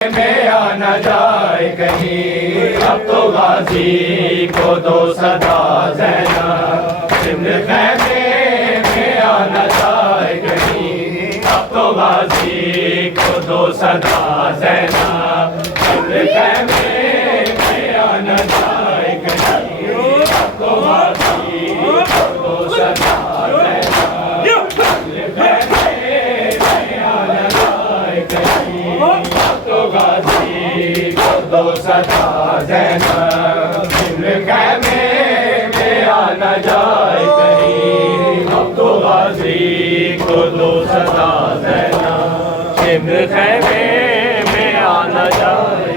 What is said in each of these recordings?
में आ न जाए कहीं, अब तो गाजी को दो सदा ज़ैनब। सिमर खैमे में आ न जाए कहीं, अब तो गाजी को दो सदा ज़ैनब। सिमर खैमे में आ न जाए कहीं, अब तो गाजी को दो सदा ज़ैनब। सिमर खैमे में आ न जाए कहीं, गाजी को दो सदा ज़ैनब। सिमर खैमे में आ न जाए कहीं, अब तो गाजी को दो सदा ज़ैनब। सिमर खैमे में आ न जाए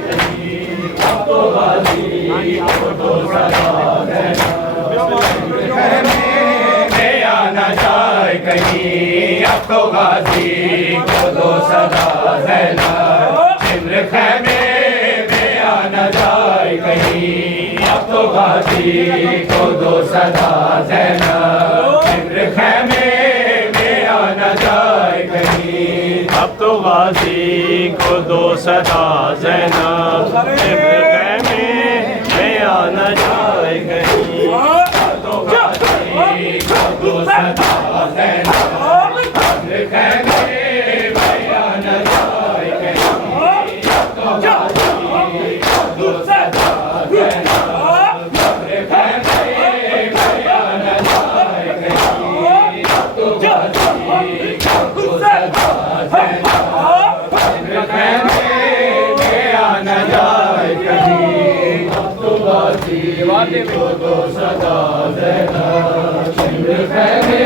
कहीं, अब तो गाजी को दो सदा ज़ैनब। सिमर खैमे में आ न जाए कहीं, अब तो गाजी को दो सदा ज़ैनब। सिमर खैमे में आ न जाए कहीं, अब तो गाजी को दो सदा ज़ैनब। सिमर खैमे में आ न जाए कहीं, अब तो गाजी को दो सदा ज़ैनब। सिमर खैमे में आ न जाए कहीं, अब तो गाजी को दो सदा ज़ैनब। सिमर खैमे में आ न जाए कहीं, को दो सदा ज़ैनब। सिमर खैमे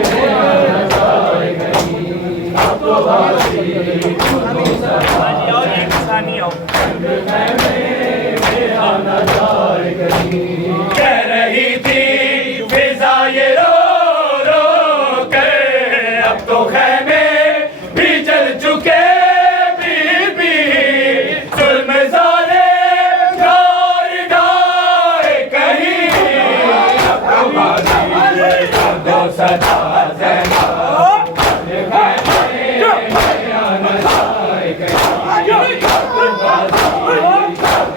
में आ न जाए कहीं, अब तो गाजी को दो सदा ज़ैनब। सिमर खैमे में आ न जाए कहीं। कह रही थी फिज़ा ये रो रो कर, अब तो खैमे भी जल चुके बीबी। जुल्म ज़ाले गार डाए कहीं, अब तो गाजी को दो सदा ज़ैनब। सिमर खैमे में आ न जाए कहीं, अब तो गाजी को दो सदा ज़ैनब।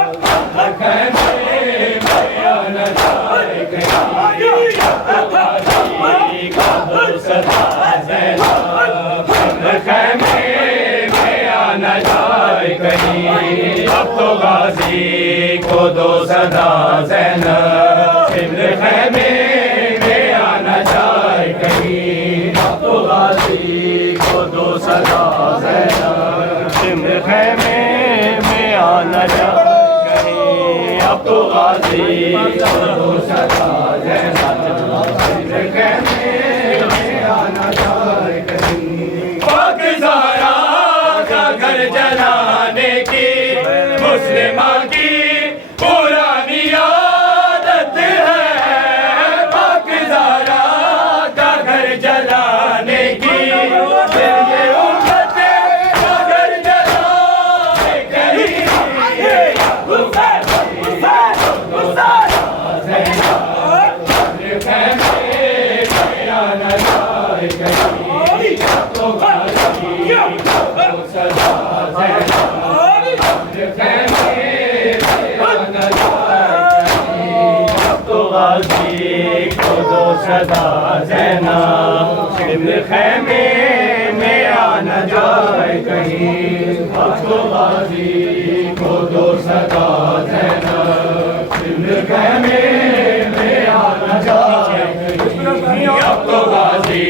सिमर खैमे में आ न जाए कहीं, अब तो गाजी को दो सदा ज़ैनब। सिमर खैमे में आ न जाए कहीं, अब तो गाजी को दो सदा ज़ैनब। सिमर खैमे में आ न जाए कहीं, अब तो गाजी को दो सदा ज़ैनब। सिमर खैमे में आ न जाए कहीं, अब तो गाजी को दो सदा ज़ैनब। सिमर खैमे में आ न जाए कहीं। पाक ज़हरा का घर जलाने की मुस्लिमा की पुरानी आदत है। पाक ज़हरा का घर जलाने की, ये उम्मत का घर जलाए कहीं, सिमर खैमे में आ न जाए कहीं, अब तो गाजी को दो सदा ज़ैनब। सिमर खैमे में आ न जाए कहीं, अब तो गाजी को दो सदा ज़ैनब। सिमर खैमे में आ न जाए कहीं, अब तो गाजी को दो सदा ज़ैनब। सिमर खैमे में आ न जाए कहीं, अब तो गाजी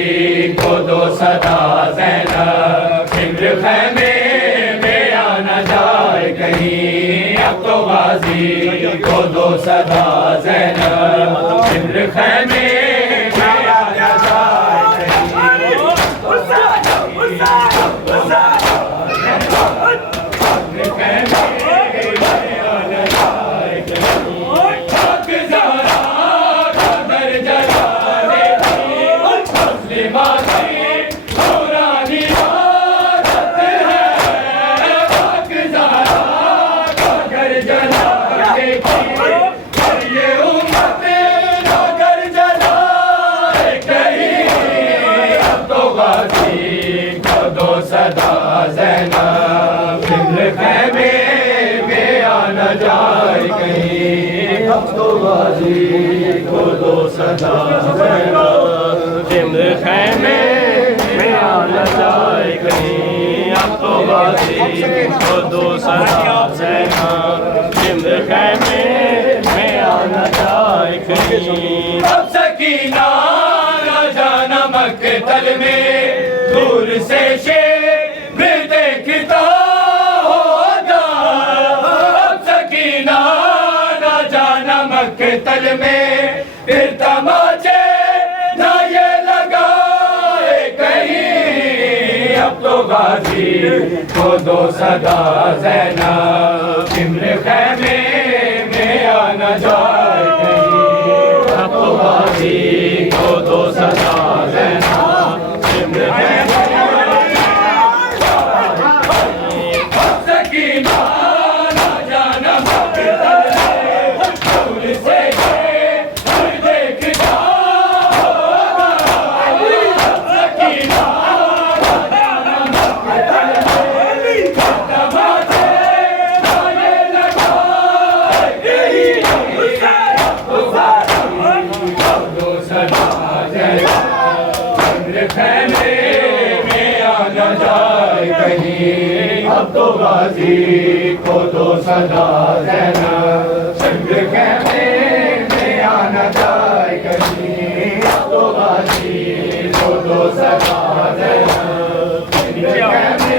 को दो सदा ज़ैनब। सिमर खैमे में आ न जाए कहीं, अब तो गाजी को दो सदा ज़ैनब। सिमर खैमे में आ न जाए कहीं, सिमर खैमे में आ न जाए कहीं। पाक ज़हरा का घर जलाने की मुस्लिमा की पुरानी आदत है। पाक ज़हरा का घर जलाने की, ये उम्मत का घर जला सदा सिमर खैमे में आना जाए कहीं अब तो गाजी को दो सदा रहना सिमर खैमे में आना जाए कहीं अब सकीना राजा नमक तल में दूर से शेर देखता होगा अब सकीना राजा नमक तल में फिर तमाचे ना ये लगाए कहीं अब तो गाजी को दो सदा ज़ैना सिमर खैमे में आना जाए कहीं अब तो गाजी को दो सदा ज़ैना सिमर खैमे सकीना राजा नमक तल में दूर से अब तो गाजी को दो सदा ज़ैना सिमर खैमे में आना जाए कहीं अब तो गाजी को दो सदा ज़ैना सिमर खैमे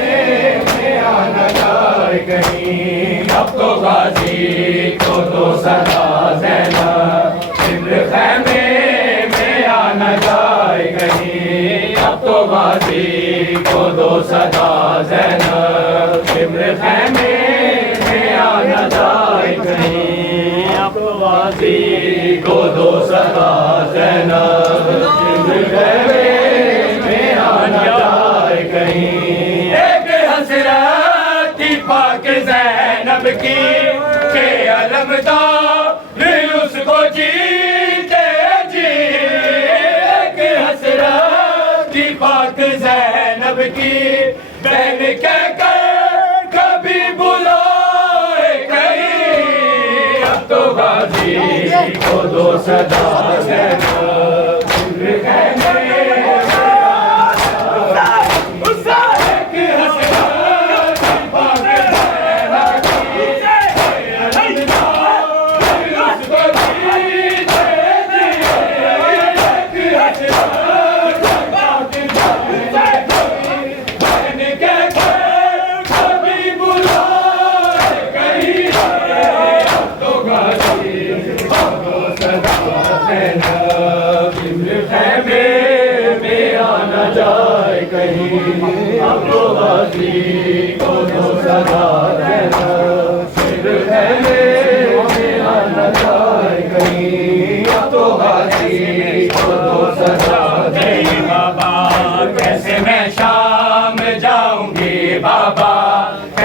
में आना जाए कहीं अब तो गाजी को दो सदा ज़ैना सिमर खैमे में आना जाए कहीं अब तो गाजी को दो सदा ज़ैना सिमर खैमे में आना जाए कहीं अब तो गाजी को दो सदा ज़ैना सिमर खैमे में आना जाए कहीं एक हसरत थी पाक ज़ैनब की के अलमदार उसको जीते जी एक हसरत थी पाक ज़ैनब की बहन कहकर कभी बुलाए कहीं अब तो गाजी को दो सदा ज़ैना सिमर खैमे अब तो गाजी को दो सदा ज़ैना सिमर खैमे में आना जाए कहीं अब तो गाजी